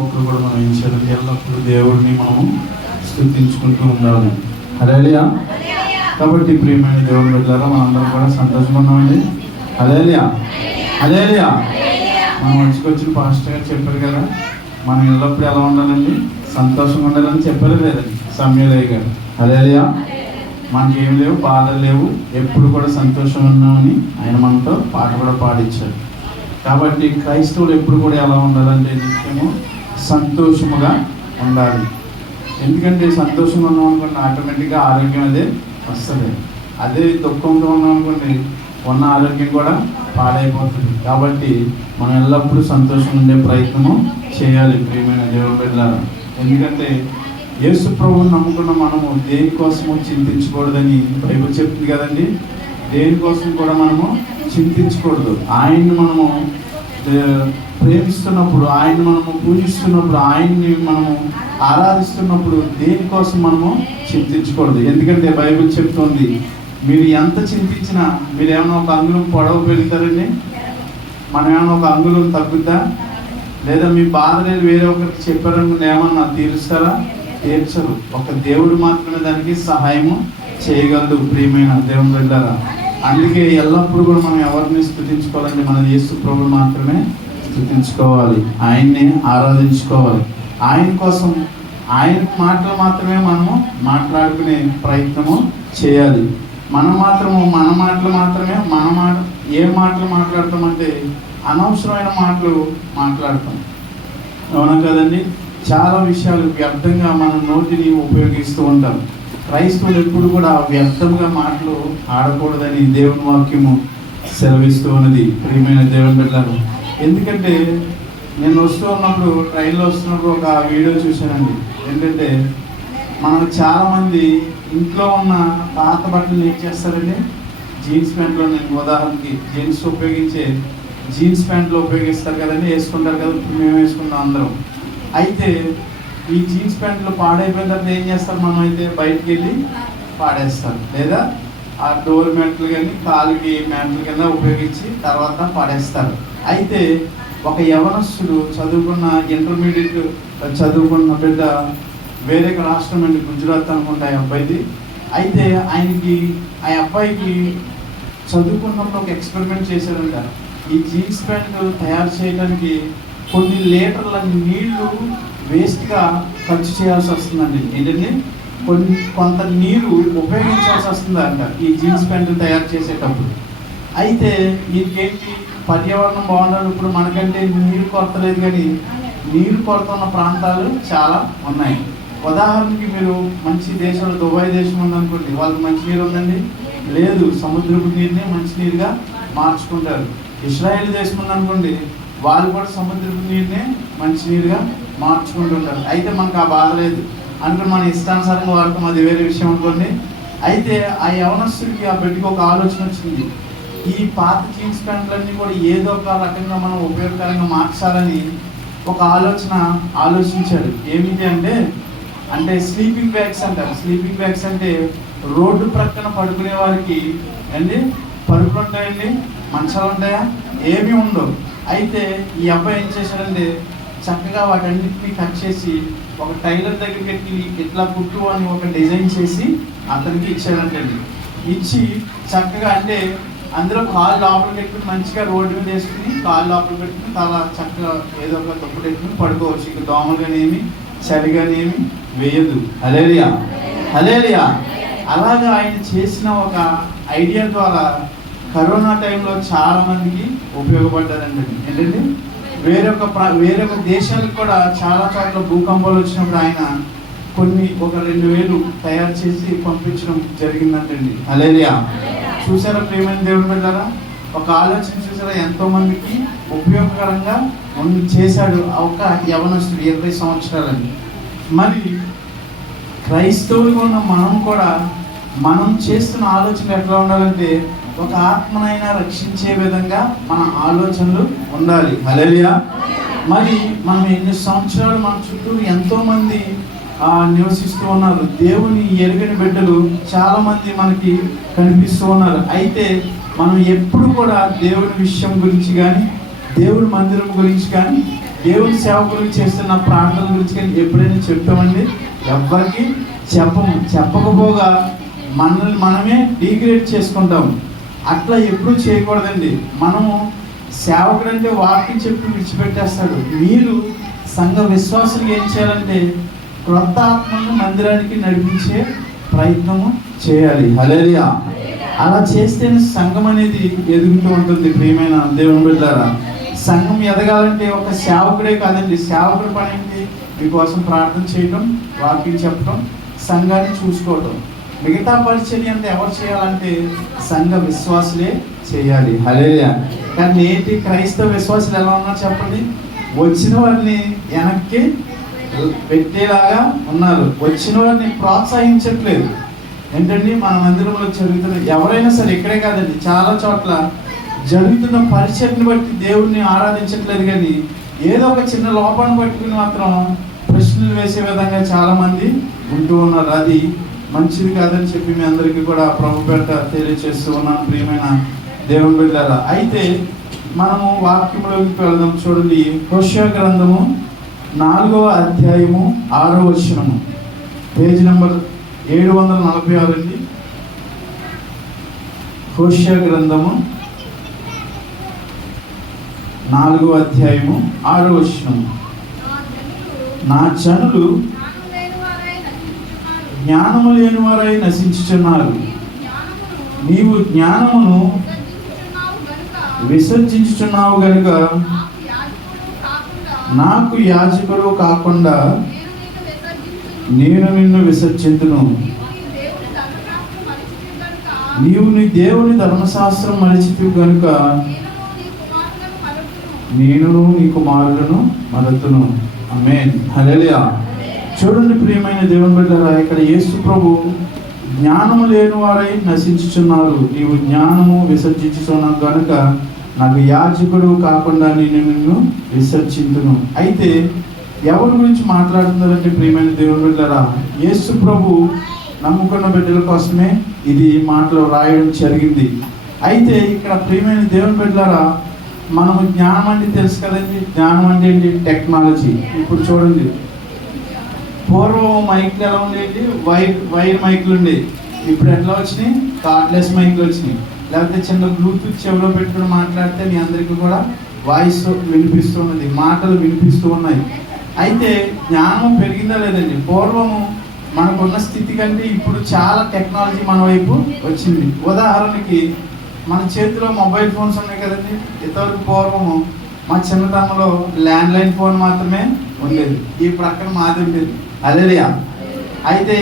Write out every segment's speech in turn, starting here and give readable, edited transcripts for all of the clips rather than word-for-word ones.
ఒక్కరు కూడా మనం ఏం చేయాలి? ఎల్లప్పుడూ దేవుడిని మనం స్తుతించుకుంటూ ఉండాలి. హల్లెలూయా. కాబట్టి ప్రియమైన దేవుని బిడ్డలారా, మనందరం కూడా సంతోషంగా ఉన్నామండి. హల్లెలూయా, హల్లెలూయా. మనం వచ్చిన పాస్టర్ గారు చెప్పారు కదా, మనం ఎల్లప్పుడూ ఎలా ఉండాలండి? సంతోషంగా ఉండాలని చెప్పారు లేదండి సమయలయ్య గారు. హల్లెలూయా. మనకేం లేవు, బాధలు లేవు, ఎప్పుడు కూడా సంతోషంగా ఉన్నామని ఆయన మనతో పాట కూడా పాడించారు. కాబట్టి క్రైస్తవులు ఎప్పుడు కూడా ఎలా ఉండాలంటే నిత్యము సంతోషముగా ఉండాలి. ఎందుకంటే సంతోషంగా ఉన్నాం అనుకోండి, ఆటోమేటిక్గా ఆరోగ్యం అదే వస్తుంది. అదే దుఃఖంతో ఉన్నాం అనుకోండి, ఉన్న ఆరోగ్యం కూడా పాడైపోతుంది. కాబట్టి మనం ఎల్లప్పుడూ సంతోషంగా ఉండే ప్రయత్నము చేయాలి ప్రియమైన దేవుని బిడ్డలారా. ఎందుకంటే యేసు ప్రభువుని నమ్ముకున్న మనము దేనికోసము చింతించకూడదని బైబిల్ చెప్తుంది కదండి. దేనికోసం కూడా మనము చింతించకూడదు. ఆయన్ని మనము ప్రేమిస్తున్నప్పుడు, ఆయన్ని మనము పూజిస్తున్నప్పుడు, ఆయన్ని మనము ఆరాధిస్తున్నప్పుడు దేనికోసం మనము చింతించకూడదు. ఎందుకంటే బైబిల్ చెప్తుంది, మీరు ఎంత చింతించినా, మీరు ఏమైనా ఒక అంగుళం పొడవు పెరుగుతారండి, మనం ఏమైనా ఒక అంగుళం తగ్గుద్దా? లేదా మీ బాధ లేదు వేరే ఒకరికి చెప్పారనుకుని ఏమన్నా తీరుస్తారా? తీర్చరు. ఒక దేవుడు మాత్రమే దానికి సహాయము చేయగలడు ప్రియమైన దేవుని బిడ్డలారా. అందుకే ఎల్లప్పుడూ కూడా మనం ఎవరిని స్తుతించుకోవాలంటే మన యేసు ప్రభువుని మాత్రమే స్తుతించుకోవాలి, ఆయన్ని ఆరాధించుకోవాలి. ఆయన కోసం ఆయన మాటలు మాత్రమే మనము మాట్లాడుకునే ప్రయత్నము చేయాలి. మన మాత్రమే ఏ మాటలు మాట్లాడతామంటే అనవసరమైన మాటలు మాట్లాడతాం. అవునా కదండి? చాలా విషయాలు వ్యర్థంగా మన నోటిని ఉపయోగిస్తూ ఉంటాం. క్రైస్తవులు ఎప్పుడు కూడా వ్యర్థంగా మాటలు ఆడకూడదని దేవుని వాక్యము సెలవిస్తూ ఉన్నది ప్రియమైన దేవుని బిడ్డలారా. ఎందుకంటే నేను వస్తూ ఉన్నప్పుడు, ట్రైన్లో వస్తున్నప్పుడు ఒక వీడియో చూశానండి. ఏంటంటే మనం చాలామంది ఇంట్లో ఉన్న పాత బట్టలు ఏం చేస్తారండి, జీన్స్ ప్యాంట్లో, నేను ఉదాహరణకి జీన్స్ ఉపయోగించే జీన్స్ ప్యాంట్లు ఉపయోగిస్తారు కదండి, వేసుకుంటారు కదా, మేము వేసుకుంటాం అందరం. అయితే ఈ జీన్స్ ప్యాంట్లు పాడైపోయిన తర్వాత ఏం చేస్తారు, మనం అయితే బయటికి వెళ్ళి పాడేస్తారు, లేదా ఆ డోర్ మ్యాట్లు కానీ కాలుకి మ్యాట్లు కింద ఉపయోగించి తర్వాత పాడేస్తారు. అయితే ఒక యవనస్తుడు చదువుకున్న ఇంటర్మీడియట్ చదువుకున్న బిడ్డ, వేరే రాష్ట్రం అండి, గుజరాత్ అనుకుంటా ఆ అబ్బాయిది. అయితే ఆ అబ్బాయికి చదువుకున్నప్పుడు ఒక ఎక్స్పెరిమెంట్ చేశారంట. ఈ జీన్స్ ప్యాంట్ తయారు చేయడానికి కొన్ని లీటర్ల నీళ్లు వేస్ట్గా ఖర్చు చేయాల్సి వస్తుందండి. ఏంటంటే కొంత నీరు ఉపయోగించాల్సి వస్తుందంట ఈ జీన్స్ ప్యాంటు తయారు చేసేటప్పుడు. అయితే దీనికేంటి, పర్యావరణం బాగుండాలి. ఇప్పుడు మనకంటే నీరు కొరత లేదు, కానీ నీరు కొరత ఉన్న ప్రాంతాలు చాలా ఉన్నాయి. ఉదాహరణకి మీరు మంచి దేశంలో దుబాయ్ దేశం ఉందనుకోండి, వాళ్ళకి మంచినీరు ఉందండి? లేదు, సముద్రపు నీరుని మంచినీరుగా మార్చుకుంటారు. ఇజ్రాయెల్ దేశం ఉందనుకోండి, వాళ్ళు కూడా సముద్రపు నీరునే మంచినీరుగా మార్చుకుంటుంటారు. అయితే మనకు ఆ బాధ లేదు అనుకుని మన ఇష్టానుసారంగా వాడటం, అది వేరే విషయం అనుకోండి. అయితే ఆ యవనస్తుడికి ఆ బిడ్డకి ఒక ఆలోచన వచ్చింది, ఈ పాత జీన్స్ ప్యాంట్లన్నీ కూడా ఏదో ఒక రకంగా మనం ఉపయోగకరంగా మార్చాలని ఒక ఆలోచించాడు. ఏమిటి అంటే స్లీపింగ్ బ్యాగ్స్ అంటారు. స్లీపింగ్ బ్యాగ్స్ అంటే రోడ్డు ప్రక్కన పడుకునే వారికి అండి పరుపులు ఉంటాయండి, మంచాలు ఉంటాయా? ఏమీ ఉండవు. అయితే ఈ అబ్బాయి ఏం చేశాడంటే చక్కగా వాటన్నిటిని కట్ చేసి ఒక టైలర్ దగ్గరికి పెట్టి ఇట్లా కుట్టు అని ఒక డిజైన్ చేసి అతనికి ఇచ్చాడంటండి. ఇచ్చి చక్కగా అందులో కాళ్ళు లోపల పెట్టుకుని మంచిగా రోడ్డు మీద వేసుకుని కాళ్ళు లోపల పెట్టుకుని చాలా చక్కగా ఏదో ఒక దుప్పటి పెట్టుకుని పడుకోవచ్చు. ఇక దోమలుగానేమి చలిగానేమి వేయదు. హల్లెలూయా, హల్లెలూయా. అలాగా ఆయన చేసిన ఒక ఐడియా ద్వారా కరోనా టైంలో చాలా మందికి ఉపయోగపడ్డారండి. ఏంటంటే వేరొక దేశాలకు కూడా చాలా చోట్ల భూకంపాలు వచ్చినప్పుడు ఆయన ఒక 2000 తయారు చేసి పంపించడం జరిగిందంటండి. హల్లెలూయా. చూసారా ప్రియమైన దేవుని బిడ్డలారా, ఒక ఆలోచన చూసారా, ఎంతో మందికి ఉపయోగకరంగా చేశాడు ఒక యవనస్తుడు, 20 సంవత్సరాలని. మరి క్రైస్తవులుగా ఉన్న మనం కూడా మనం చేస్తున్న ఆలోచనలు ఎట్లా ఉండాలంటే ఒక ఆత్మనైనా రక్షించే విధంగా మన ఆలోచనలు ఉండాలి. హల్లెలూయా. మరి మనం ఎన్ని సంవత్సరాలు మన చుట్టూ ఎంతోమంది నివసిస్తూ ఉన్నారు. దేవుని ఎరుగని బిడ్డలు చాలామంది మనకి కనిపిస్తూ ఉన్నారు. అయితే మనం ఎప్పుడు కూడా దేవుని విషయం గురించి కానీ, దేవుని మందిరం గురించి కానీ దేవుని సేవ గురించి చేస్తున్న ప్రార్థన గురించి కానీ ఎప్పుడైనా చెప్తామండి? ఎవ్వరికి చెప్పము. చెప్పకపోగా మనల్ని మనమే డిగ్రేడ్ చేసుకుంటాం. అట్లా ఎప్పుడూ చేయకూడదండి. మనము సేవకుడు అంటే వాక్యం చెప్పి విడిచిపెట్టేస్తాడు. మీరు సంఘ విశ్వాసులు ఏం చేయాలంటే క్రొత్త ఆత్మను మందిరానికి నడిపించే ప్రయత్నము చేయాలి. హల్లెలూయా. అలా చేస్తేనే సంఘం అనేది ఎదుగుతూ ఉంటుంది. ప్రియమైన దేవుని బిడ్డలారా, సంఘం ఎదగాలంటే ఒక సేవకుడే కాదండి. సేవకుడి పని ఏంటి? మీకోసం ప్రార్థన చేయడం, వాక్యం చెప్పడం, సంఘాన్ని చూసుకోవడం. మిగతా పరిచర్య అంతా ఎవరు చేయాలంటే సంఘ విశ్వాసులే చేయాలి. హల్లెలూయా. కానీ ఏంటి, క్రైస్తవ విశ్వాసులు ఎలా ఉన్నారు చెప్పండి? వచ్చిన వారిని వెనక్కి పెట్టేలాగా ఉన్నారు. వచ్చిన వారిని ప్రోత్సహించట్లేదు. ఏంటండి, మన మందిరంలో జరుగుతున్న ఎవరైనా సరే, ఇక్కడే కాదండి, చాలా చోట్ల జరుగుతున్న పరిచర్ని బట్టి దేవుడిని ఆరాధించట్లేదు. కానీ ఏదో ఒక చిన్న లోపాన్ని పట్టుకుని మాత్రం ప్రశ్నలు వేసే విధంగా చాలామంది ఉంటూ ఉన్నారు. అది మంచిది కాదని చెప్పి మీ అందరికీ కూడా ప్రభుపేట తెలియజేస్తూ ఉన్నాను. ప్రియమైన దేవుని బిడ్డలారా, అయితే మనము వాక్యంలోకి వెళదాం. చూడండి, హోషేయ గ్రంథము 4వ అధ్యాయము 6వ వచనము, పేజ్ నెంబర్ 746 అండి. హోషేయ గ్రంథము 4వ అధ్యాయము 6వ వచనము. నా జనులు జ్ఞానము లేని వారై నశించుచున్నారు. నీవు జ్ఞానమును విసర్జించుచున్నావు గనుక నాకు యాజకుడు కాకుండా నేను నిన్ను విసర్జింతును. నీవు నీ దేవుని ధర్మశాస్త్రం మరచితివి గనుక నేను నీ కుమారులను మరతును. ఆమేన్. హల్లెలూయా. చూడండి ప్రియమైన దేవుని బిడ్డలారా, ఇక్కడ యేసు ప్రభు జ్ఞానము లేని వారై నశించుచున్నారు. నీవు జ్ఞానము విసర్జించుచున్నావు గనుక నాకు యాజకుడు కాకుండా నేను నిన్ను విసర్జింతును. అయితే ఎవరి గురించి మాట్లాడుతున్నారంటే ప్రియమైన దేవుని బిడ్డలారా, యేసు ప్రభు నమ్ముకున్న బిడ్డల కోసమే ఇది మాటలు రాయడం జరిగింది. అయితే ఇక్కడ ప్రియమైన దేవుని బిడ్డలారా, మనము జ్ఞానం అంటే తెలుసు కదండి. జ్ఞానం అంటే ఏంటి? టెక్నాలజీ. ఇప్పుడు చూడండి, పూర్వం మైక్లు ఎలా ఉండేది? వైర్ మైక్లు ఉండేవి. ఇప్పుడు ఎట్లా వచ్చినాయి? కార్డ్లెస్ మైక్లు వచ్చినాయి. లేకపోతే చిన్న బ్లూటూత్ చెవిలో పెట్టుకుని మాట్లాడితే మీ అందరికీ కూడా వాయిస్ వినిపిస్తున్నది, మాటలు వినిపిస్తూ ఉన్నాయి. అయితే జ్ఞానం పెరిగిందా లేదండి? పూర్వము మనకున్న స్థితి కంటే ఇప్పుడు చాలా టెక్నాలజీ మన వైపు వచ్చింది. ఉదాహరణకి మన చేతిలో మొబైల్ ఫోన్స్ ఉన్నాయి కదండి. ఇంతవరకు పూర్వము మా చిన్నతనంలో ల్యాండ్లైన్ ఫోన్ మాత్రమే ఉండేది. ఈ ప్రక్కన మాది ఉండేది. హల్లెలూయా. అయితే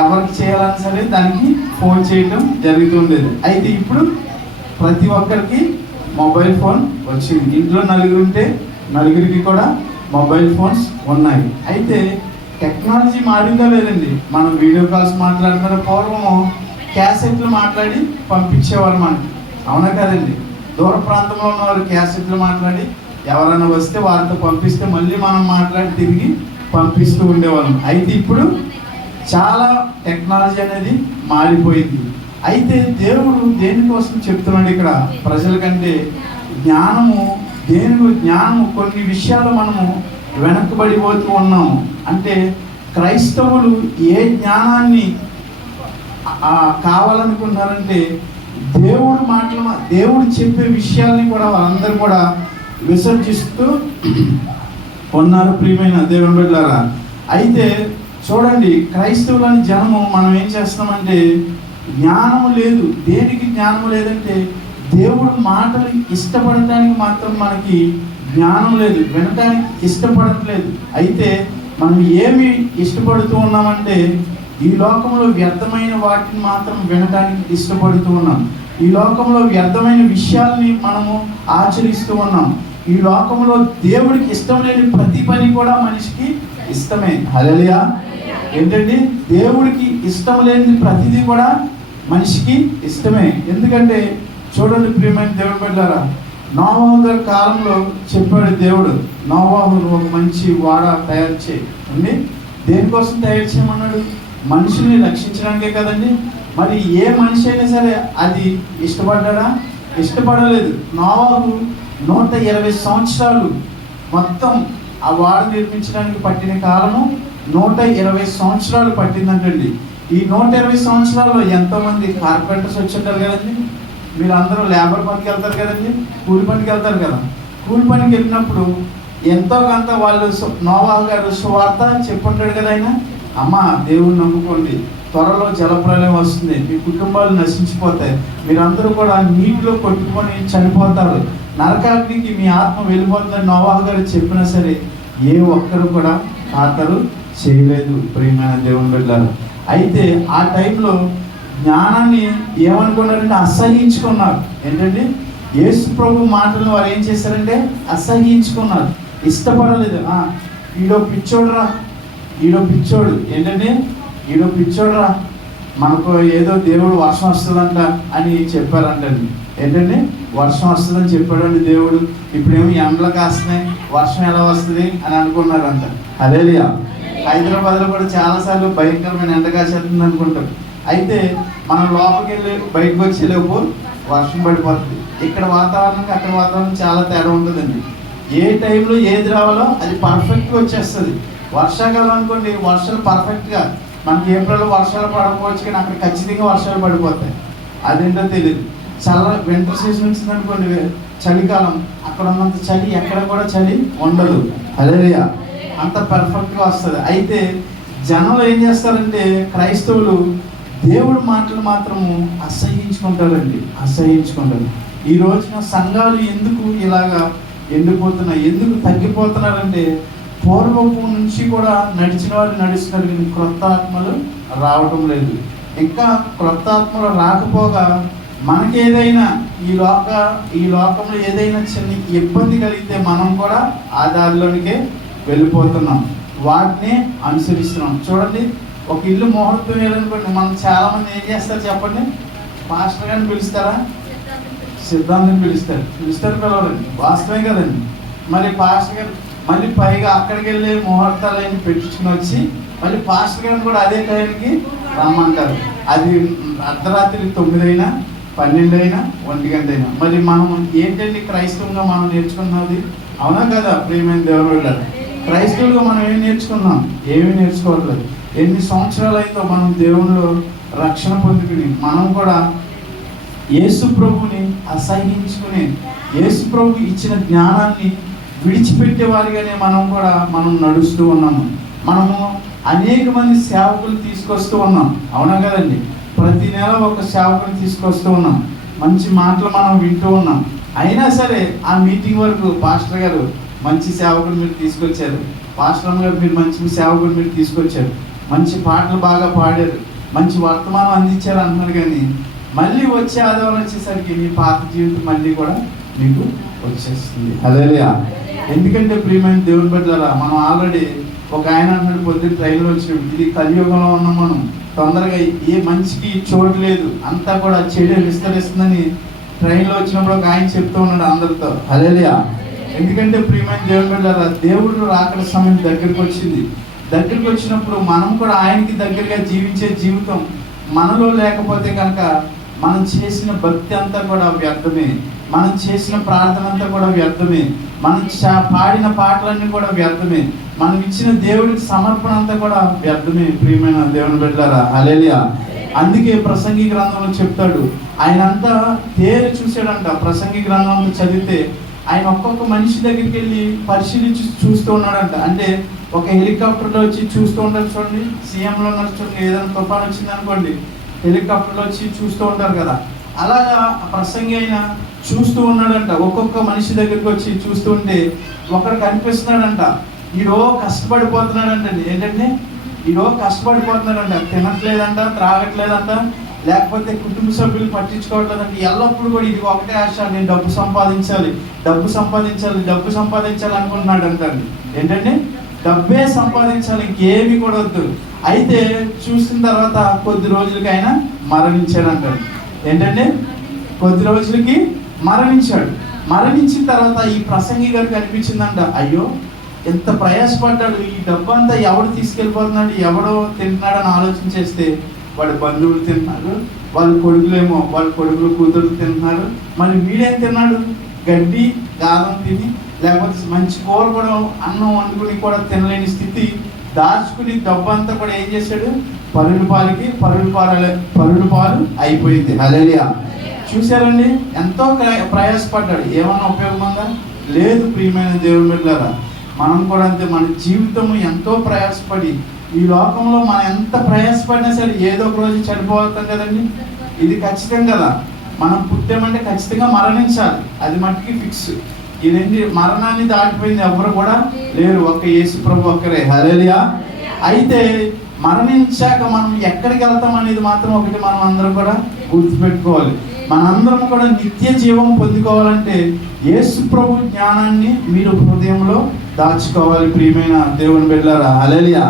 ఎవరికి చేయాలన్నా సరే దానికి ఫోన్ చేయడం జరుగుతుండేది. అయితే ఇప్పుడు ప్రతి ఒక్కరికి మొబైల్ ఫోన్ వచ్చింది. ఇంట్లో నలుగురు ఉంటే నలుగురికి కూడా మొబైల్ ఫోన్స్ ఉన్నాయి. అయితే టెక్నాలజీ మారిందా లేదండి? మనం వీడియో కాల్స్ మాట్లాడుతున్న పూర్వము క్యాసెట్లు మాట్లాడి పంపించేవారు మనకి, అవునా కదండి? దూర ప్రాంతంలో ఉన్నవారు క్యాసెట్లు మాట్లాడి ఎవరైనా వస్తే వారితో పంపిస్తే మళ్ళీ మనం మాట్లాడి తిరిగి పంపిస్తూ ఉండేవాళ్ళం. అయితే ఇప్పుడు చాలా టెక్నాలజీ అనేది మారిపోయింది. అయితే దేవుడు దేనికోసం చెప్తున్నాడు ఇక్కడ ప్రజలకంటే? జ్ఞానము. జ్ఞానము కొన్ని విషయాలు మనము వెనకబడిపోతూ ఉన్నాము. అంటే క్రైస్తవులు ఏ జ్ఞానాన్ని కావాలనుకుంటున్నారంటే దేవుడు చెప్పే విషయాల్ని కూడా వాళ్ళందరూ కూడా విసర్జిస్తూ ఉన్నారు. ప్రియమైన దేవుని బిడ్డలారా, అయితే చూడండి, క్రైస్తవులని జనము మనం ఏం చేస్తున్నామంటే జ్ఞానము లేదు. దేనికి జ్ఞానము లేదంటే దేవుడు మాటలు ఇష్టపడటానికి మాత్రం మనకి జ్ఞానం లేదు, వినటానికి ఇష్టపడట్లేదు. అయితే మనం ఏమి ఇష్టపడుతూ ఉన్నామంటే ఈ లోకంలో వ్యర్థమైన వాటిని మాత్రం వినటానికి ఇష్టపడుతూ ఉన్నాం. ఈ లోకంలో వ్యర్థమైన విషయాల్ని మనము ఆచరిస్తూ ఉన్నాం. ఈ లోకంలో దేవుడికి ఇష్టం లేని ప్రతి పని కూడా మనిషికి ఇష్టమే. హల్లెలూయా. ఏంటండి? దేవుడికి ఇష్టం లేని ప్రతిదీ కూడా మనిషికి ఇష్టమే. ఎందుకంటే చూడండి ప్రియమైన దేవుని బిడ్డలారా, నోవాహు గారి కాలంలో చెప్పాడు దేవుడు, నోవాహు ఒక మంచి వాడ తయారు చేయండి. దేనికోసం తయారు చేయమన్నాడు? మనుషుల్ని రక్షించడానికే కదండి. మరి ఏ మనిషి అయినా సరే అది ఇష్టపడ్డా? ఇష్టపడలేదు. నోవాహు 120 సంవత్సరాలు మొత్తం ఆ వాడ నిర్మించడానికి పట్టిన కాలము 120 సంవత్సరాలు పట్టిందంటండి. ఈ 120 సంవత్సరాల్లో ఎంతోమంది కార్పెంటర్స్ వచ్చుంటారు కదండి. మీరు అందరూ లేబర్ పనికి వెళ్తారు కదండి, కూలి పనికి వెళ్తారు కదా. కూలి పనికి వెళ్ళినప్పుడు ఎంతో కొంత వాళ్ళు నోవాహు గారు సువార్త చెప్పుంటాడు కదా. ఆయన అమ్మ దేవుణ్ణి నమ్ముకోండి, త్వరలో జలప్రలయం వస్తుంది, మీ కుటుంబాలు నశించిపోతాయి, మీరందరూ కూడా నీటిలో కొట్టుకొని చనిపోతారు, నరకాగ్నికి మీ ఆత్మ వెళ్ళిపోతుందని నోవాహు గారు చెప్పినా సరే ఏ ఒక్కరు కూడా ఖాతరు చేయలేదు. ప్రియమైన దేవుని బిడ్డలారా, అయితే ఆ టైంలో జ్ఞానాన్ని ఏమనుకున్నారంటే అసహించుకున్నారు. ఏంటంటే యేసు ప్రభు మాటలను వారు ఏం చేశారంటే అసహించుకున్నారు, ఇష్టపడలేదు. ఈడో పిచ్చోడురా, ఈడో పిచ్చోడు, ఏంటంటే ఈడో పిచ్చోడురా, మనకు ఏదో దేవుడు వర్షం వస్తుందంట అని చెప్పారంటండి. ఏంటంటే వర్షం వస్తుందని చెప్పాడండి దేవుడు. ఇప్పుడేమో ఎండలు కాస్తున్నాయి, వర్షం ఎలా వస్తుంది అని అనుకున్నారంట. హల్లెలూయా. హైదరాబాద్లో కూడా చాలాసార్లు భయంకరమైన ఎండ కాసేస్తుంది అనుకుంటారు. అయితే మనం లోపలికి వెళ్ళి బయటకు వచ్చేలోపు వర్షం పడిపోతుంది. ఇక్కడ వాతావరణంకి అక్కడ వాతావరణం చాలా తేడా ఉంటుందండి. ఏ టైంలో ఏది రావాలో అది పర్ఫెక్ట్గా వచ్చేస్తుంది. వర్షాకాలం అనుకోండి, వర్షాలు పర్ఫెక్ట్గా, మనకి ఏప్రిల్లో వర్షాలు పడకపోవచ్చు కానీ అక్కడ ఖచ్చితంగా వర్షాలు పడిపోతాయి. అదేంటో తెలియదు. వింటర్ సీజన్ వచ్చింది అనుకోండి, చలికాలం, అక్కడ ఉన్నంత చలి ఎక్కడ కూడా చలి ఉండదు. హల్లెలూయా. అంత పర్ఫెక్ట్గా వస్తుంది. అయితే జనాలు ఏం చేస్తారంటే క్రైస్తవులు దేవుడి మాటలు మాత్రము అసహించుకుంటారండి, అసహించుకుంటారు. ఈ రోజున సంఘాలు ఎందుకు ఇలాగా ఎండిపోతున్నాయి, ఎందుకు తగ్గిపోతున్నారంటే పూర్వపు నుంచి కూడా నడిచిన వారు నడుస్తున్నారు కానీ క్రొత్త ఆత్మలు రావటం లేదు. ఇంకా క్రొత్త ఆత్మలు రాకపోగా మనకేదైనా ఈ లోకంలో ఏదైనా చిన్న ఇబ్బంది కలిగితే మనం కూడా ఆ దారిలోనికే వెళ్ళిపోతున్నాం, వాటిని అనుసరిస్తున్నాం. చూడండి, ఒక ఇల్లు ముహూర్తం వేయాలనుకోండి, మనం చాలామంది ఏం చేస్తారు చెప్పండి, పాస్టర్ గారిని పిలుస్తారా, సిద్ధాంతం పిలుస్తారు పిలవాలండి, వాస్తవే కదండి. మరి పాస్టర్ గారు మళ్ళీ పైగా అక్కడికి వెళ్ళి ముహూర్తాలు అన్ని పెట్టించుకుని వచ్చి మళ్ళీ పాస్టర్ గారిని కూడా అదే టైంకి రమ్మంటారు. అది అర్ధరాత్రి 9 అయినా 12 అయినా 1 గంట అయినా. మరి మనం ఏంటండి క్రైస్తవంగా మనం నేర్చుకున్నది? అవునా కదా ప్రియమైన దేవుడు? క్రైస్తవులుగా మనం ఏమి నేర్చుకున్నాం? ఏమీ నేర్చుకోవట్లేదు. ఎన్ని సంవత్సరాలు అయిందో మనం దేవునిలో రక్షణ పొందుకుని మనం కూడా యేసు ప్రభుని అసహించుకుని యేసు ప్రభు ఇచ్చిన జ్ఞానాన్ని విడిచిపెట్టే వారిగానే మనం నడుస్తూ ఉన్నాము. మనము అనేక మంది సేవకులు తీసుకొస్తూ ఉన్నాం, అవునా కదండి? ప్రతి నెల ఒక సేవకుని తీసుకొస్తూ ఉన్నాం, మంచి మాటలు మనం వింటూ ఉన్నాం. అయినా సరే ఆ మీటింగ్ వరకు పాస్టర్ గారు మంచి సేవకుని మీరు తీసుకొచ్చారు, పాస్టర్ గారు మీరు మంచి సేవకుని మీరు తీసుకొచ్చారు, మంచి పాటలు బాగా పాడారు, మంచి వర్తమానం అందించారు అంటున్నారు. కానీ మళ్ళీ వచ్చే ఆదివారం వచ్చేసరికి మీ పాత జీవితం మళ్ళీ కూడా మీకు వచ్చేస్తుంది. హల్లెలూయా. ఎందుకంటే ప్రియమైన దేవుని బిడ్డలారా, మనం ఆల్రెడీ ఒక ఆయన అన్నాడు పొద్దున్న ట్రైన్లో వచ్చినప్పుడు, ఇది కలియుగంలో ఉన్నాం మనం, తొందరగా ఏ మంచికి చోటు లేదు, అంతా కూడా చెడు విస్తరిస్తుందని ట్రైన్లో వచ్చినప్పుడు ఒక ఆయన చెప్తూ ఉన్నాడు అందరితో. హల్లెలూయా. ఎందుకంటే ప్రియమైన దేవుని బిడ్డలారా, దేవుడు రాకడ సమయం దగ్గరికి వచ్చింది. దగ్గరికి వచ్చినప్పుడు మనం కూడా ఆయనకి దగ్గరగా జీవించే జీవితం మనలో లేకపోతే కనుక మనం చేసిన భక్తి అంతా కూడా వ్యర్థమే, మనం చేసిన ప్రార్థన అంతా కూడా వ్యర్థమే, మనం పాడిన పాటలన్నీ కూడా వ్యర్థమే, మనం ఇచ్చిన దేవుడికి సమర్పణ అంతా కూడా వ్యర్థమే. ప్రియమైన దేవుని బిడ్డలారా, హల్లెలూయా. అందుకే ప్రసంగి గ్రంథంలో చెప్తాడు, ఆయన అంతా తేరు చూశాడంట. ప్రసంగి గ్రంథంలో చదివితే ఆయన ఒక్కొక్క మనిషి దగ్గరికి వెళ్ళి పరిశీలించి చూస్తూ ఉన్నాడంట. అంటే ఒక హెలికాప్టర్లో వచ్చి చూస్తూ ఉంటారు చూడండి, సీఎంలో చూడండి, ఏదైనా తుఫాన్ వచ్చింది అనుకోండి, హెలికాప్టర్లో వచ్చి చూస్తూ ఉంటారు కదా, అలాగా ప్రసంగి అయినా చూస్తూ ఉన్నాడంట. ఒక్కొక్క మనిషి దగ్గరికి వచ్చి చూస్తూ ఉంటే ఒకడు కనిపిస్తున్నాడంట, ఈడో కష్టపడిపోతున్నాడంట. ఏంటంటే ఈడో కష్టపడిపోతున్నాడంట, తినట్లేదంట, త్రాగట్లేదంట, లేకపోతే కుటుంబ సభ్యులు పట్టించుకోవట్లేదంటే ఎల్లప్పుడూ కూడా ఇది ఒకటే ఆశ, నేను డబ్బు సంపాదించాలి అనుకుంటున్నాడు అంటండి. ఏంటంటే డబ్బే సంపాదించాలి, ఇంకేమి కూడా వద్దు. అయితే చూసిన తర్వాత కొద్ది రోజులకి ఆయన మరణించాడంటాడు. ఏంటంటే కొద్ది రోజులకి మరణించాడు. మరణించిన తర్వాత ఈ ప్రసంగి గారికి అనిపించిందంట, అయ్యో ఎంత ప్రయాసపడ్డాడు, ఈ డబ్బు అంతా ఎవడు తీసుకెళ్ళిపోతున్నాడు, ఎవడో తింటున్నాడని ఆలోచన చేస్తే వాడి బంధువులు తింటున్నారు, వాళ్ళ కొడుకులు కూతురు తింటున్నారు, మరి వీడేం తిన్నాడు, గడ్డి గాదం తిని లేకపోతే మంచి కూర కూడా అన్నం వండుకుని కూడా తినలేని స్థితి, దాచుకుని డబ్బు అంతా కూడా ఏం చేశాడు, పరుల పాలు అయిపోయింది. హల్లెలూయా. చూశారండి, ఎంతో ప్రయాసపడ్డాడు, ఏమన్నా ఉపయోగం ఉందా? లేదు. ప్రియమైన దేవుని బిడ్డలారా, మనం కూడా అంతే. మన జీవితము ఎంతో ప్రయాసపడి, ఈ లోకంలో మనం ఎంత ప్రయాసపడినా సరే ఏదో ఒక రోజు చనిపోతాం కదండి. ఇది ఖచ్చితం కదా. మనం పుట్టామంటే ఖచ్చితంగా మరణించాలి, అది మట్టికి ఫిక్స్. ఈ రెండు మరణాన్ని దాటిపోయింది ఎవరు కూడా లేరు, ఒక్క యేసు ప్రభు ఒక్కరే. హల్లెలూయా. అయితే మరణించాక మనం ఎక్కడికి వెళ్తాం అనేది మాత్రం ఒకటి మనం అందరం కూడా గుర్తుపెట్టుకోవాలి. మనందరం కూడా నిత్య జీవం పొందుకోవాలంటే యేసు ప్రభు జ్ఞానాన్ని మీరు హృదయంలో దాచుకోవాలి. ప్రియమైన దేవుని బిడ్డలారా, హల్లెలూయా.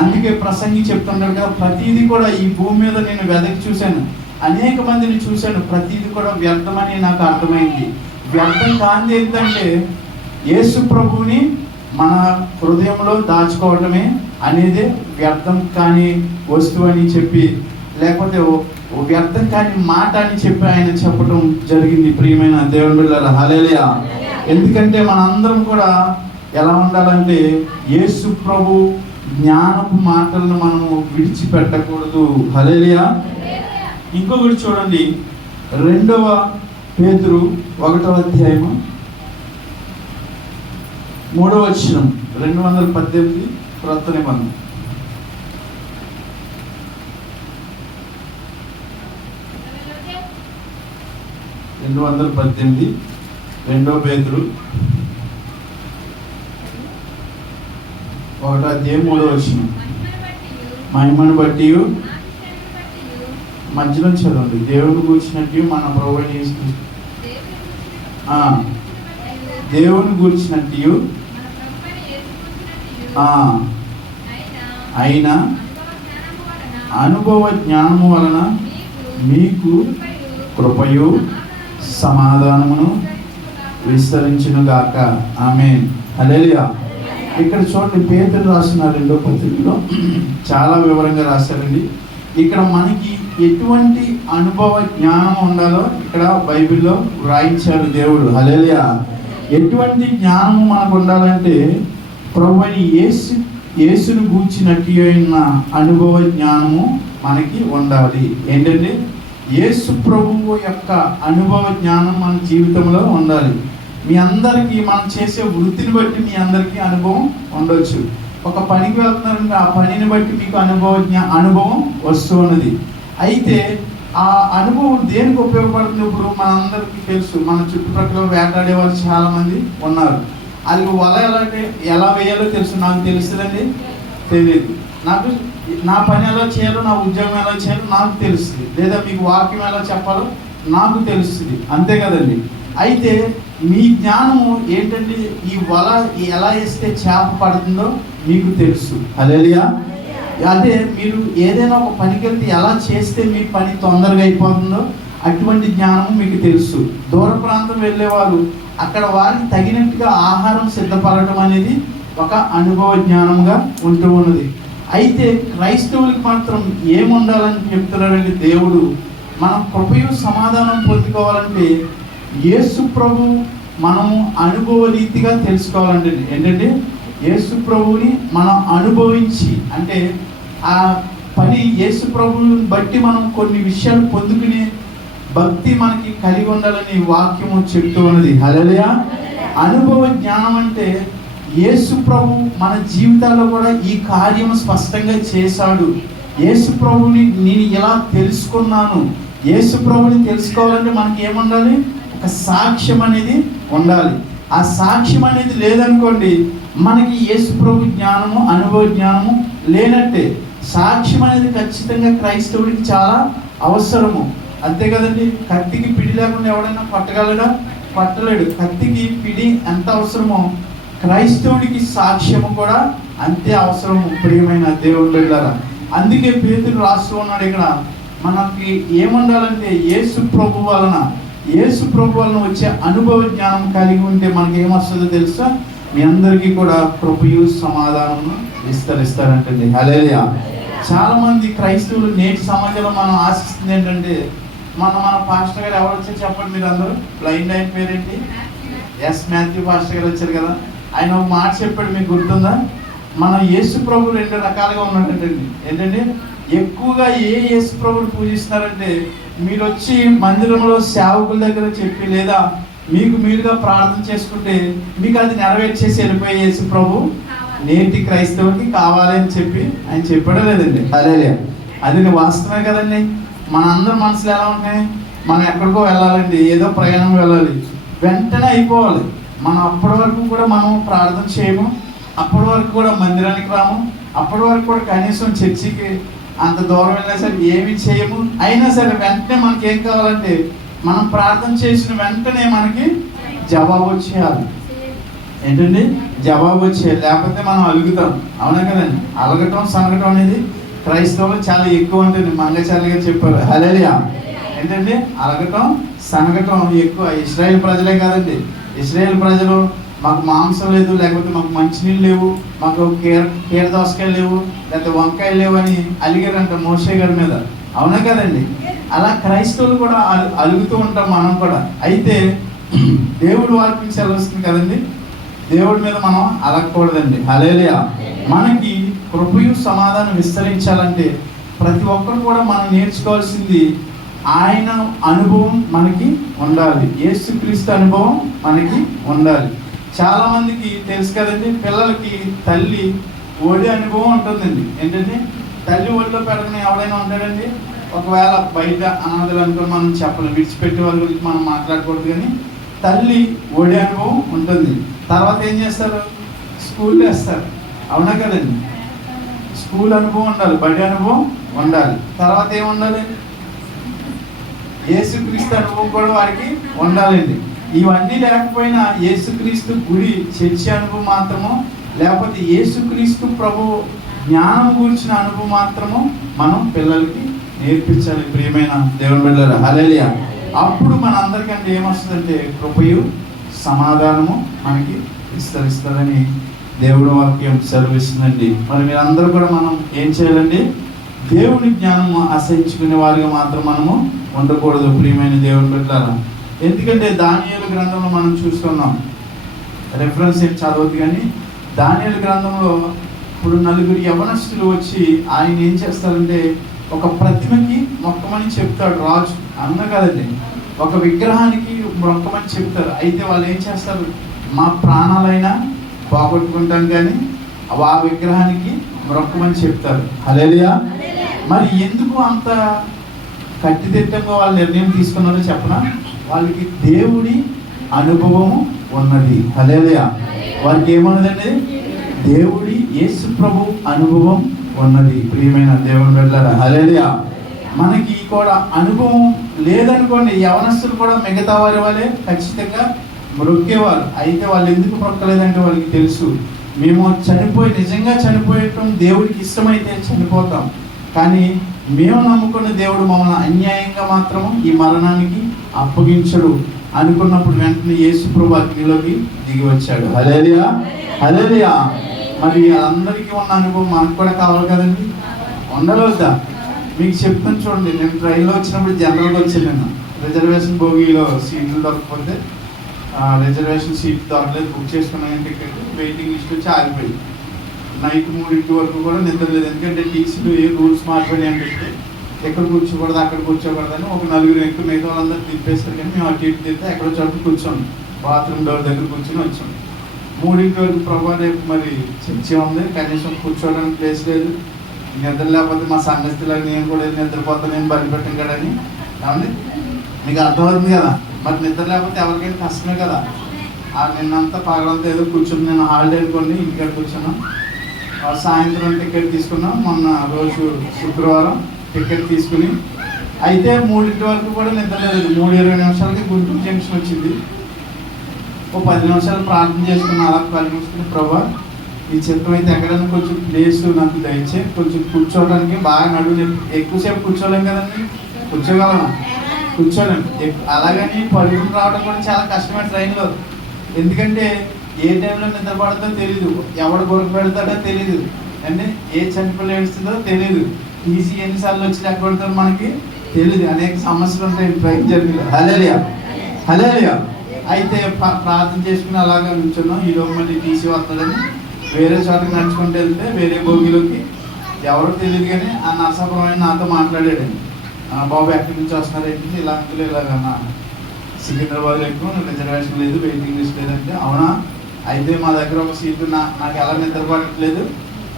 అందుకే ప్రసంగి చెప్తుంటాడు కదా, ప్రతిదీ కూడా ఈ భూమి మీద నేను వెదకి చూశాను, అనేక మందిని చూశాను, ప్రతిదీ కూడా వ్యర్థమని నాకు అర్థమైంది. వ్యర్థం కాంతి ఏంటంటే యేసు ప్రభువుని మన హృదయంలో దాచుకోవటమే అనేది వ్యర్థం కాని వస్తువు అని చెప్పి, లేకపోతే వ్యర్థం కాని మాట అని చెప్పి ఆయన చెప్పడం జరిగింది. ప్రియమైన దేవుని బిడ్డలారా, హల్లెలూయా. ఎందుకంటే మనందరం కూడా ఎలా ఉండాలంటే యేసు ప్రభు జ్ఞానపు మాటలను మనము విడిచిపెట్టకూడదు. హల్లెలూయా. ఇంకొకటి చూడండి, 2వ పేతురు 1వ అధ్యాయము 3వ వచనం, 218 క్రొత్త నిబంధన. 218 2వ పేతురు 1వ అధ్యాయం 3వ వచనం. మహిమను బట్టి, మధ్యలో చదవండి, దేవుని గూర్చినట్టు మన ప్రభువైన యేసు దేవుని గూర్చినట్టు అయిన అనుభవ జ్ఞానము వలన మీకు కృపయు సమాధానమును విస్తరించునుగాక. ఆమేన్. హల్లెలూయా. ఇక్కడ చూడండి, పేతురు రాసిన 2వ పత్రికలో చాలా వివరంగా రాశారండి. ఇక్కడ మనకి ఎటువంటి అనుభవ జ్ఞానం ఉండాలో ఇక్కడ బైబిల్లో వ్రాయించారు దేవుడు. హల్లెలూయా. ఎటువంటి జ్ఞానము మనకు ఉండాలంటే ప్రభువైన యేసును గూర్చినట్టు అయిన అనుభవ జ్ఞానము మనకి ఉండాలి. ఏంటంటే యేసు ప్రభువు యొక్క అనుభవ జ్ఞానం మన జీవితంలో ఉండాలి. మీ అందరికీ మనం చేసే వృత్తిని బట్టి మీ అందరికీ అనుభవం ఉండొచ్చు. ఒక పనికి వెళ్తున్నారంటే ఆ పనిని బట్టి మీకు అనుభవం వస్తూ ఉన్నది. అయితే ఆ అనుభవం దేనికి ఉపయోగపడుతుంది? ఇప్పుడు మనందరికీ తెలుసు, మన చుట్టుపక్కల వేటాడే వాళ్ళు చాలామంది ఉన్నారు. అది వల ఎలా వేయాలో తెలుసు, నాకు తెలుస్తుందండి, తెలియదు. నాకు నా పని ఎలా చేయాలో, నా ఉద్యోగం ఎలా చేయాలో నాకు తెలుస్తుంది, లేదా మీకు వాక్యం ఎలా చెప్పాలో నాకు తెలుస్తుంది, అంతే కదండి. అయితే మీ జ్ఞానము ఏంటంటే ఈ వల ఎలా వేస్తే చేప పడుతుందో మీకు తెలుసు. హల్లెలూయా. అదే మీరు ఏదైనా ఒక పనికి వెళ్తే ఎలా చేస్తే మీ పని తొందరగా అయిపోతుందో అటువంటి జ్ఞానము మీకు తెలుసు. దూర ప్రాంతం వెళ్ళేవారు అక్కడ వారికి తగినట్టుగా ఆహారం సిద్ధపడటం అనేది ఒక అనుభవ జ్ఞానంగా ఉంటూ ఉన్నది. అయితే క్రైస్తవులకు మాత్రం ఏముండాలని చెప్తున్నాడంటే దేవుడు, మనం కృపయు సమాధానం పొందుకోవాలంటే యేసు ప్రభు మనము అనుభవ రీతిగా తెలుసుకోవాలంటే ఏంటంటే యేసు ప్రభువుని మనం అనుభవించి, అంటే ఆ పని యేసు ప్రభువుని బట్టి మనం కొన్ని విషయాలు పొందుకునే భక్తి మనకి కలిగి ఉండాలని వాక్యము చెప్తూ ఉన్నది. హల్లెలూయా. అనుభవ జ్ఞానం అంటే యేసు ప్రభు మన జీవితాల్లో కూడా ఈ కార్యము స్పష్టంగా చేశాడు. యేసు ప్రభుని నేను ఎలా తెలుసుకున్నాను, యేసు ప్రభుని తెలుసుకోవాలంటే మనకి ఏముండాలి? ఒక సాక్ష్యం అనేది ఉండాలి. ఆ సాక్ష్యం అనేది లేదనుకోండి, మనకి యేసు ప్రభు జ్ఞానము, అనుభవ జ్ఞానము లేనట్టే. సాక్ష్యం అనేది ఖచ్చితంగా క్రైస్తవుడికి చాలా అవసరము, అంతే కదండి. కత్తికి పిడి లేకుండా ఎవడైనా పట్టగలడా? పట్టలేడు. కత్తికి పిడి ఎంత అవసరమో క్రైస్తవుడికి సాక్ష్యము కూడా అంతే అవసరము. ప్రియమైన దేవుని బిడ్డలారా, అందుకే పేతురు రాస్తూ ఉన్నాడు ఇక్కడ, మనకి ఏముండాలంటే యేసు ప్రభు వలన వచ్చే అనుభవ జ్ఞానం కలిగి ఉంటే మనకి ఏమొస్తుందో తెలుసా? మీ అందరికీ కూడా కృపయు సమాధానము విస్తరిస్తారంటండి. హల్లెలూయా. చాలా మంది క్రైస్తవులు నేటి సమాజంలో మనం ఆశిస్తుంది ఏంటంటే, మన పాస్టర్ గారు ఎవరు వచ్చి చెప్పండి, మీరు అందరూ బ్లైండ్ అయిన పేరేంటి? ఎస్ మాథ్యూ పాస్టర్ గారు వచ్చారు కదా, ఆయన ఒక మాట చెప్పాడు, మీకు గుర్తుందా? మన యేసు ప్రభు రెండు రకాలుగా ఉన్నాడండి. ఏంటంటే ఎక్కువగా యేసు ప్రభుని పూజిస్తున్నారంటే మీరు వచ్చి మందిరంలో సేవకుల దగ్గర చెప్పి లేదా మీకు మీరుగా ప్రార్థన చేసుకుంటే మీకు అది నెరవేర్చేసి వెళ్ళిపోయే యేసు ప్రభు నేటి క్రైస్తవుకి కావాలని చెప్పి ఆయన చెప్పడం లేదండి. అదే అది వాస్తవమే కదండి. మనందరి మనసులు ఎలా ఉన్నాయి? మనం ఎక్కడికో వెళ్ళాలండి, ఏదో ప్రయాణం వెళ్ళాలి, వెంటనే అయిపోవాలి. మనం అప్పటి వరకు కూడా మనం ప్రార్థన చేయము, అప్పటి వరకు కూడా మందిరానికి రాము, అప్పటి వరకు కూడా కనీసం చర్చికి అంత దూరం వెళ్ళినా సరే ఏమి చేయము. అయినా సరే వెంటనే మనకి ఏం కావాలంటే మనం ప్రార్థన చేసిన వెంటనే మనకి జవాబు వచ్చేయాలి. ఏంటండి? జవాబు వచ్చేయాలి, లేకపోతే మనం అలుగుతాం. అవునా కదండి? అలగటం సనగటం అనేది క్రైస్తవులు చాలా ఎక్కువ ఉంటుంది. మంగచారి గారు చెప్పారు. హల్లెలూయా. ఏంటండి? అలగటం సనగటం ఎక్కువ. ఇశ్రాయేల్ ప్రజలే కాదండి, ఇశ్రాయేల్ ప్రజలు మాకు మాంసం లేదు, లేకపోతే మాకు మంచినీళ్ళు లేవు, మాకు కీర దోసకాయలు లేవు, లేకపోతే వంకాయలు లేవు అని అలిగారంట మోషే గారి మీద. అవునా కదండి? అలా క్రైస్తవులు కూడా అలుగుతూ ఉంటాం మనం కూడా. అయితే దేవుడు వాక్యం సెలవుస్తుంది కదండి, దేవుడి మీద మనం అలగకూడదండి. హల్లెలూయా. మనకి కృపయు సమాధానం విస్తరించాలంటే ప్రతి ఒక్కరు కూడా మనం నేర్చుకోవాల్సింది ఆయన అనుభవం మనకి ఉండాలి, యేసుక్రీస్తు అనుభవం మనకి ఉండాలి. చాలా మందికి తెలుసు కదండి, పిల్లలకి తల్లి ఒడి అనుభవం ఉంటుందండి. ఏంటంటే తల్లి ఒడిలో పెట్టడం ఎవడైనా ఉంటాడండి? ఒకవేళ బయట అనాథలు అనుకో మనం చెప్పలేం, విడిచిపెట్టే వాళ్ళ గురించి మనం మాట్లాడకూడదు, కానీ తల్లి ఒడి అనుభవం ఉంటుంది. తర్వాత ఏం చేస్తారు? స్కూల్ వేస్తారు. అవునా కదండి? స్కూల్ అనుభవం ఉండాలి, బడి అనుభవం ఉండాలి. తర్వాత ఏముండాలి? యేసుక్రీస్తు అనుభవం కూడా వారికి ఉండాలండి. ఇవన్నీ లేకపోయినా యేసుక్రీస్తు గుడి చర్చి అనుభవం మాత్రము, లేకపోతే యేసుక్రీస్తు ప్రభు జ్ఞానం గురించిన అనుభవం మాత్రము మనం పిల్లలకి నేర్పించాలి. ప్రియమైన దేవుని బిడ్డలారా, హల్లెలూయా. అప్పుడు మన అందరికంటే ఏమొస్తుందంటే కృపయు సమాధానము మనకి విస్తరిస్తుందని దేవుడి వాక్యం సెలవిస్తుందండి. మరి మీరందరూ కూడా మనం ఏం చేయాలండి? దేవుని జ్ఞానము ఆశయించుకునే వారిగా మాత్రం మనము ఉండకూడదు. ప్రియమైన దేవుని బిడ్డలారా, ఎందుకంటే దానియేలు గ్రంథంలో మనం చూస్తున్నాం, రెఫరెన్స్ ఏం చదవద్దు కానీ దానియేలు గ్రంథంలో ఇప్పుడు నలుగురు యవనస్తులు వచ్చి ఆయన ఏం చేస్తారంటే ఒక ప్రతిమకి మొక్కమని చెప్తాడు రాజు. అన్న కదండి, ఒక విగ్రహానికి మొక్కమని చెప్తారు. అయితే వాళ్ళు ఏం చేస్తారు? మా ప్రాణాలైనా పోగొట్టుకుంటాం కానీ ఆ విగ్రహానికి మొక్కమని చెప్తారు. హల్లెలూయా. మరి ఎందుకు అంత కట్టిదిట్టంగా వాళ్ళు నిర్ణయం తీసుకున్నారో చెప్పనా? వాళ్ళకి దేవుడి అనుభవము ఉన్నది. హల్లెలూయా. వారికి ఏమున్నదండి? దేవుడి యేసు ప్రభు అనుభవం ఉన్నది. ప్రియమైన దేవుని బిడ్డలారా, హల్లెలూయా. మనకి కూడా అనుభవం లేదనుకోండి, యవనస్తులు కూడా మిగతా వారి వాళ్ళే ఖచ్చితంగా మొక్కేవారు. అయితే వాళ్ళు ఎందుకు మొక్కలేదంటే వాళ్ళకి తెలుసు, మేము నిజంగా చనిపోయటం దేవుడికి ఇష్టమైతే చనిపోతాం, కానీ మేము నమ్ముకున్న దేవుడు మమ్మల్ని అన్యాయంగా మాత్రం ఈ మరణానికి అప్పగించడు అనుకున్నప్పుడు వెంటనే యేసు ప్రభు అగ్నిలోకి దిగి వచ్చాడు. హల్లెలూయా, హల్లెలూయా. మరి అందరికీ ఉన్న అనుభవం మనకు కూడా కావాలి కదండి, ఉండవద్దా? మీకు చెప్తాను చూడండి, నేను ట్రైన్లో వచ్చినప్పుడు జనరల్గా వచ్చాను. నేను రిజర్వేషన్ బోగీలో సీట్లు దొరకకపోతే రిజర్వేషన్ సీట్ దొరకలేదు, బుక్ చేసుకున్నాను టికెట్, వెయిటింగ్ లిస్ట్ వచ్చి ఆగిపోయింది. నైట్ 3 వరకు కూడా నిద్ర లేదు. ఎందుకంటే టీసీలు ఏ రూల్స్ మాట్లాడి అంటే ఎక్కడ కూర్చోకూడదు అక్కడ కూర్చోకూడదని ఒక నలుగురు ఎక్కువ మిగతా వాళ్ళందరూ తిప్పేస్తారు, కానీ మేము అటు ఇటు తిరిగితే ఎక్కడో చోట కూర్చోండి, బాత్రూమ్ డోర్ దగ్గర కూర్చొని వచ్చాం. 3 వరకు ప్రభావ రేపు మరి చర్చి ఉంది, కనీసం కూర్చోవడానికి ప్లేస్ లేదు, నిద్ర లేకపోతే మా సంగతిలాగా నేను కూడా నిద్రపోతాను, నేను బలిపెట్టాను కదని. ఏమండి మీకు అర్థమవుతుంది కదా? మరి నిద్ర లేకపోతే ఎవరికైనా కష్టమే కదా. నిన్నంతా పగలంతా ఏదో కూర్చొని, నేను హాలిడే అనుకోండి ఇంటికాడ కూర్చున్నాం, సాయంత్రం టికెట్ తీసుకున్నాం. మొన్న రోజు శుక్రవారం టికెట్ తీసుకుని అయితే 3 వరకు కూడా నిద్ర లేదు. 3:20 నిమిషాలకి గుంటూరు జంక్షన్ వచ్చింది. ఓ 10 నిమిషాలు ప్రార్థన చేసుకున్న, అలా కళ్ళు మూసుకుని ప్రభా ఈ చిత్రం అయితే ఎక్కడైనా కొంచెం ప్లేస్ నాకు దయచే, కొంచెం కూర్చోవడానికి బాగా నడువు, ఎక్కువసేపు కూర్చోలేం కదండి, కూర్చోగలమా? కూర్చోలేం. అలాగని పరుగులు రావడం కూడా చాలా కష్టమైన ట్రైన్లో. ఎందుకంటే ఏ టైంలో నిద్రపడదో తెలీదు, ఎవడు గొరక పెడతాడో తెలీదు, అంటే ఏ చనిపోయి ఏడుస్తుందో తెలీదు, టీసీ ఎన్నిసార్లు వచ్చి లెక్క పెడతారో మనకి తెలీదు. అనేక సమస్యలు ఉంటాయి ట్రైన్ జర్నీలో. హల్లెలూయా, హల్లెలూయా. అయితే ప్రార్థన చేసుకుని అలాగా నుంచున్నాం. ఈలోపు మళ్ళీ టీసీ వస్తుందని వేరే చోటకి నడుచుకుంటూ వెళ్తే వేరే భోగిలోకి ఎవరో తెలియదు కానీ ఆ నరసాపురం నాతో మాట్లాడాడండి. బాబు ఎక్కడి నుంచి వస్తున్నారు ఏంటి, ఇలా అంకులు ఇలాగన్నా సికింద్రాబాద్లో ఎక్కువ రిజర్వేషన్ లేదు, వెయిటింగ్ లిస్ట్ లేదంటే అవునా, అయితే మా దగ్గర ఒక సీటు నాకు ఎలా నిద్ర పట్టట్లేదు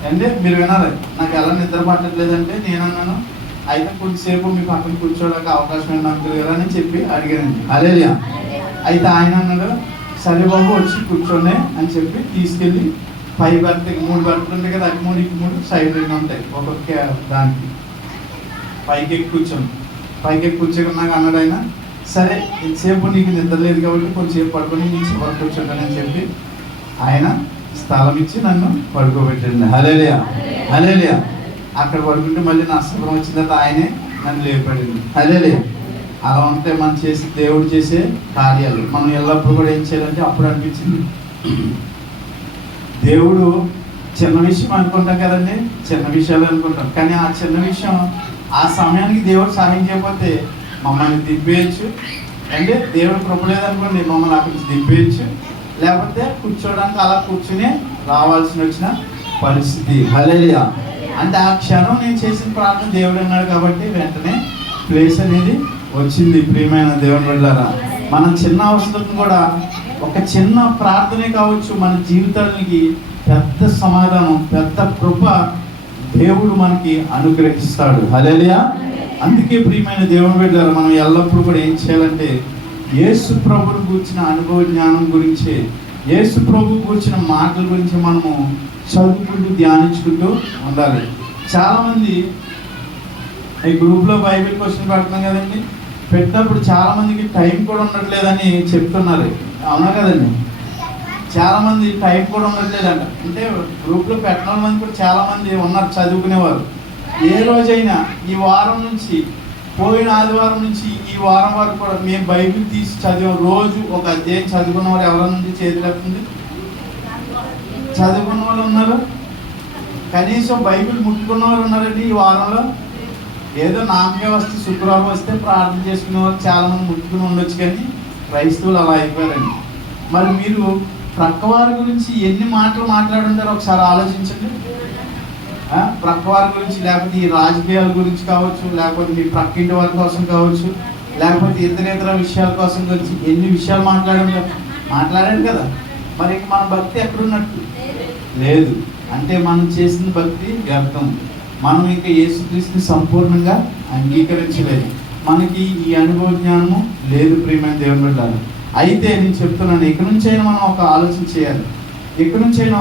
అంటే మీరు వినాలి, నాకు ఎలా నిద్ర పట్టట్లేదు అంటే నేను అన్నాను అయితే కొద్దిసేపు మీ పక్కన కూర్చోడానికి అవకాశం ఏంటి అంకుల్ గారు అని చెప్పి అడిగానండి. హల్లెలూయా. అయితే ఆయన అన్నాడు సరే బాబు వచ్చి కూర్చోండి అని చెప్పి తీసుకెళ్ళి 5 బెర్త్ 3 బెర్త్లు ఉంటాయి కదా, అటు 3 ఇటు 3 సైడ్ 2 ఉంటాయి ఒక్కొక్క దానికి. పైకి కూర్చోకున్నాక అన్నాడు ఆయన సరే ఇంతసేపు నీకు నిద్ర లేదు కాబట్టి కొంచెంసేపు పడుకొని నేను చివరికి కూర్చుంటానని చెప్పి ఆయన స్థలం ఇచ్చి నన్ను పడుకోబెట్టండి. హల్లెలూయా హల్లెలూయా. అక్కడ పడుకుంటే మళ్ళీ నష్టం వచ్చిన తర్వాత ఆయనే నన్ను లేపడింది. హల్లెలూయా. అలా ఉంటే మనం దేవుడు చేసే కార్యాలు మనం ఎల్లప్పుడూ కూడా ఏం చేయాలంటే అప్పుడు అనిపించింది దేవుడు చిన్న విషయం అనుకుంటాం కదండి, చిన్న విషయాలు అనుకుంటాం కానీ ఆ చిన్న విషయం ఆ సమయానికి దేవుడు సహాయం చేయకపోతే మమ్మల్ని దింపేయచ్చు. అంటే దేవుడు కృప లేదనుకోండి మమ్మల్ని అక్కడి నుంచి దింపేయచ్చు, లేకపోతే కూర్చోడానికి అలా కూర్చుని రావాల్సి వచ్చిన పరిస్థితి. హల్లెలూయా. అంటే ఆ క్షణం నేను చేసిన ప్రార్థన దేవుడు అన్నాడు కాబట్టి వెంటనే ప్లేస్ అనేది వచ్చింది. ప్రియమైన దేవుని బిడ్డలారా, మన చిన్న అవసరం కూడా ఒక చిన్న ప్రార్థనే కావచ్చు మన జీవితానికి పెద్ద సమాధానం, పెద్ద కృప దేవుడు మనకి అనుగ్రహిస్తాడు. హల్లెలూయా. అందుకే ప్రియమైన దేవుని బిడ్డలారా, మనం ఎల్లప్పుడూ కూడా ఏం చేయాలంటే యేసు ప్రభువుని గురించిన అనుభవ జ్ఞానం గురించి, యేసు ప్రభువు గురించిన మాటల గురించి మనము చదువుకుంటూ ధ్యానించుకుంటూ ఉండాలి. చాలామంది ఈ గ్రూప్లో బైబిల్ క్వశ్చన్ పెడుతున్నాం కదండి, పెట్టినప్పుడు చాలామందికి టైం కూడా ఉండట్లేదని చెప్తున్నారు. అవునా కదండి, చాలామంది టైం కూడా ఉండట్లేదంట. అంటే గ్రూప్లో పెట్టిన మంది కూడా చాలామంది ఉన్నారు చదువుకునేవారు. ఏ రోజైనా ఈ వారం నుంచి పోయిన ఆదివారం నుంచి ఈ వారం వరకు కూడా మేము బైబిల్ తీసి చదివాం. రోజు ఒక అధ్యాయం చదువుకున్న వారు ఎవరైనా చేతులు ఎత్తుంది? చదువుకున్న వాళ్ళు ఉన్నారు, కనీసం బైబిల్ ముట్టుకున్న వాళ్ళు ఉన్నారండి ఈ వారంలో. ఏదో నామకే వస్తే శుక్రవారం వస్తే ప్రార్థన చేసుకునే వాళ్ళు చాలామంది ముట్టుకుని ఉండొచ్చు కానీ క్రైస్తవులు అలా అయిపోయారండి. మరి మీరు ప్రక్కవారి గురించి ఎన్ని మాటలు మాట్లాడుంటారో ఒకసారి ఆలోచించండి. ప్రక్కవారి గురించి, లేకపోతే ఈ రాజకీయాల గురించి కావచ్చు, లేకపోతే మీ ప్రక్కింటి వారి కోసం కావచ్చు, లేకపోతే ఇతర విషయాల కోసం గురించి ఎన్ని విషయాలు మాట్లాడారు కదా. మరి ఇంక మన భక్తి ఎక్కడున్నట్టు లేదు. అంటే మనం చేసిన భక్తి వ్యర్థం. మనం ఇంకా యేసుక్రీస్తుని సంపూర్ణంగా అంగీకరించలేదు. మనకి ఈ అనుభవ జ్ఞానము లేదు ప్రియమైన దేవుని బిడ్డలారా. అయితే నేను చెప్తున్నాను, ఇక నుంచైనా మనం ఒక ఆలోచన చేయాలి. ఇక నుంచైనా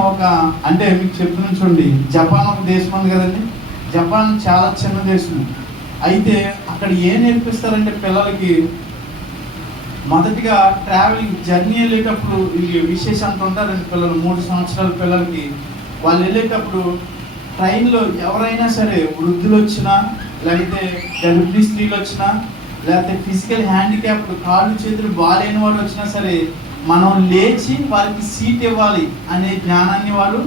అంటే మీకు చెప్తున్నాను చూడండి, జపాన్ ఒక దేశం ఉంది కదండి. జపాన్ చాలా చిన్న దేశం. అయితే అక్కడ ఏం నేర్పిస్తారంటే పిల్లలకి మొదటిగా ట్రావెలింగ్ జర్నీ వెళ్ళేటప్పుడు విశేషంగా ఉంటారండి పిల్లలు. 3 సంవత్సరాల పిల్లలకి వాళ్ళు వెళ్ళేటప్పుడు ట్రైన్లో ఎవరైనా సరే వృద్ధులు వచ్చినా, లేకపోతే గర్భిణీ స్త్రీలు వచ్చినా, లేకపోతే ఫిజికల్ హ్యాండిక్యాప్డ్ కాళ్ళు చేతులు బాగాలేని వాళ్ళు వచ్చినా సరే మనం లేచి వారికి సీట్ ఇవ్వాలి అనే జ్ఞానాన్ని వాళ్ళు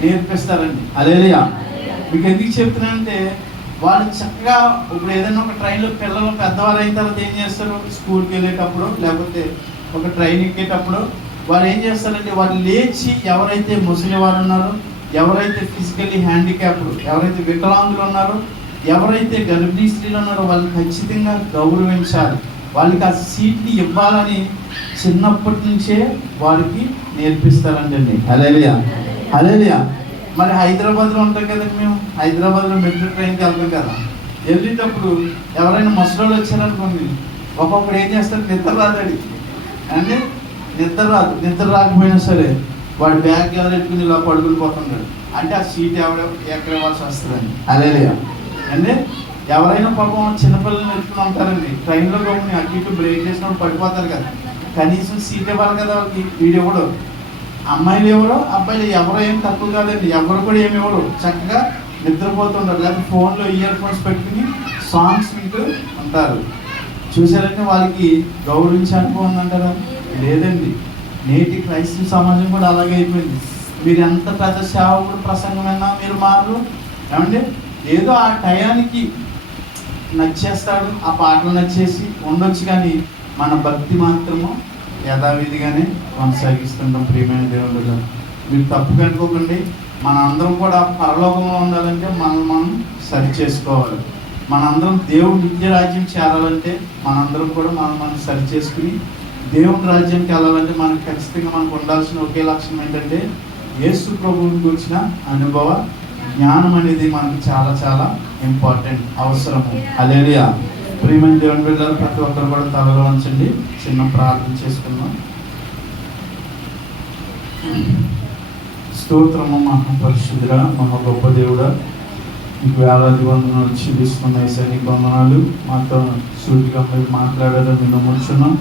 నేర్పిస్తారండి. హల్లెలూయా. మీకు ఎందుకు చెప్తున్నానంటే వాళ్ళు చక్కగా ఇప్పుడు ఏదైనా ఒక ట్రైన్లో పిల్లలు పెద్దవాళ్ళు అయిన తర్వాత ఏం చేస్తారు, స్కూల్కి వెళ్ళేటప్పుడు లేకపోతే ఒక ట్రైన్ ఎక్కేటప్పుడు వాళ్ళు ఏం చేస్తారంటే వాళ్ళు లేచి ఎవరైతే ముసలి వారు ఉన్నారో, ఎవరైతే ఫిజికల్లీ హ్యాండిక్యాప్డ్, ఎవరైతే వికలాంగులు ఉన్నారో, ఎవరైతే గర్భిణీ స్త్రీలు ఉన్నారో వాళ్ళని ఖచ్చితంగా గౌరవించాలి, వాళ్ళకి ఆ సీట్ని ఇవ్వాలని చిన్నప్పటి నుంచే వారికి నేర్పిస్తారంటండి. హల్లెలూయా హల్లెలూయా. మరి హైదరాబాద్లో ఉంటాం కదండి, మేము హైదరాబాద్లో మెట్రో ట్రైన్కి వెళ్తాం కదా. వెళ్ళేటప్పుడు ఎవరైనా ముసలోళ్ళు వచ్చారనుకోండి, ఒక్కొక్కడు ఏం చేస్తారు, నిద్ర రాదండి. అంటే నిద్ర రాకపోయినా సరే వాడు బ్యాగ్ ఎవరెట్టుకుని ఇలా పడుకుని పోతున్నాడు. అంటే ఆ సీట్ ఎక్కడ ఇవ్వాల్సి వస్తుందండి. హల్లెలూయా. అంటే ఎవరైనా పాపం చిన్నపిల్లల్ని ఎత్తుకుని ఉంటారండి, ట్రైన్లో గమ్ముని అటు ఇటు బ్రేక్ చేసినప్పుడు పడిపోతారు కదా, కనీసం సీట్ ఇవ్వాలి కదా వాళ్ళకి. వీడు ఎవడు, అమ్మాయిలు ఎవరో అబ్బాయిలు ఎవరో ఏం తక్కువ కాదండి, ఎవరు కూడా ఏమి ఇవ్వరు, చక్కగా నిద్రపోతుంటారు, లేకపోతే ఫోన్లో ఇయర్ ఫోన్స్ పెట్టుకుని సాంగ్స్ వింటూ ఉంటారు. చూసారంటే వాళ్ళకి గౌరవించే అనుభవం ఉందంటారా? లేదండి. నేటి క్రైస్తవ సమాజం కూడా అలాగే అయిపోయింది. మీరు ఎంత పెద్ద సేవకుడు ప్రసంగమైనా మీరు మారు ఏమంటే ఏదో ఆ టయానికి నచ్చేస్తాడు, ఆ పాటలు నచ్చేసి ఉండొచ్చు కానీ మన భక్తి మాత్రము యథావిధిగానే కొనసాగిస్తుంటాం. ప్రియమైన దేవుడు, మీరు తప్పుగా అనుకోకండి. మన అందరం కూడా పరలోకంలో ఉండాలంటే మనం సరి చేసుకోవాలి. మనందరం దేవుడు నిత్య రాజ్యం చేరాలంటే మనందరం కూడా మనం సరి చేసుకుని దేవుని రాజ్యానికి వెళ్ళాలంటే మనకు ఖచ్చితంగా మనకు ఉండాల్సిన ఒకే లక్షణం ఏంటంటే యేసు ప్రభువుని గురించిన అనుభవ జ్ఞానం అనేది మనకు చాలా చాలా ఇంపార్టెంట్, అవసరము. హల్లెలూయా. ప్రియమైన దేవుని బిడ్డలు, ప్రతి ఒక్కరు కూడా తలలో ఉంచండి, చిన్న ప్రార్థన చేసుకుందాం. స్తోత్రము మహాపరిశుద్ధుడా, మహా గొప్ప దేవుడా, మీకు వేలాది వందనాలు చెల్లిస్తున్నాయి. సైనిక వందనాలు. మాతో సూటిగా మీరు మాట్లాడారని మేము నమ్ముచున్నాం.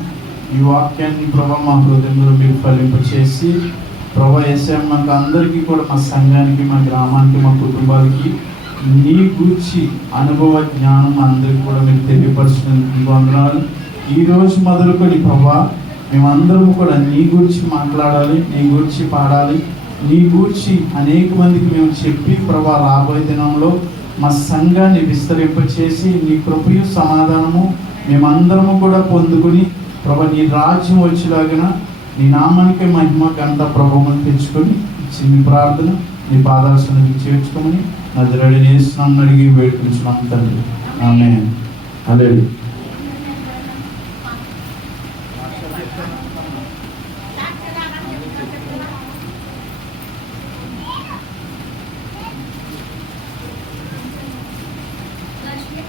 ఈ వాక్యాన్ని ప్రభా మా హృదయంలో మీరు ఫలింపచేసి ప్రభా యేసయ్య మాకు అందరికీ కూడా, మా సంఘానికి, మా గ్రామానికి, మా కుటుంబాలకి నీ గూర్చి అనుభవ జ్ఞానం అందరికీ కూడా మీరు తెలియపరుచున్నందుకు వందనాలు. ఈరోజు మొదలుకొని ప్రభా మేమందరం కూడా నీ గురించి మాట్లాడాలి, నీ గురించి పాడాలి, నీ గూర్చి అనేక మందికి మేము చెప్పి ప్రభా రాబోయే దినంలో మా సంఘాన్ని విస్తరింపచేసి నీ కృపయు సమాధానము మేమందరము కూడా పొందుకుని ప్రభా నీ రాజ్యం వచ్చేలాగిన నీ నామానికి మహిమ ఘనత ప్రభావం తెచ్చుకొని చిన్ని ప్రార్థన నీ పాదాసనానికి చేర్చుకోమని నజరేయుడైన యేసు నామమున అడిగి వేడుకుంటున్నాం తండ్రి. ఆమేన్. హల్లెలూయా. లక్ష్మీ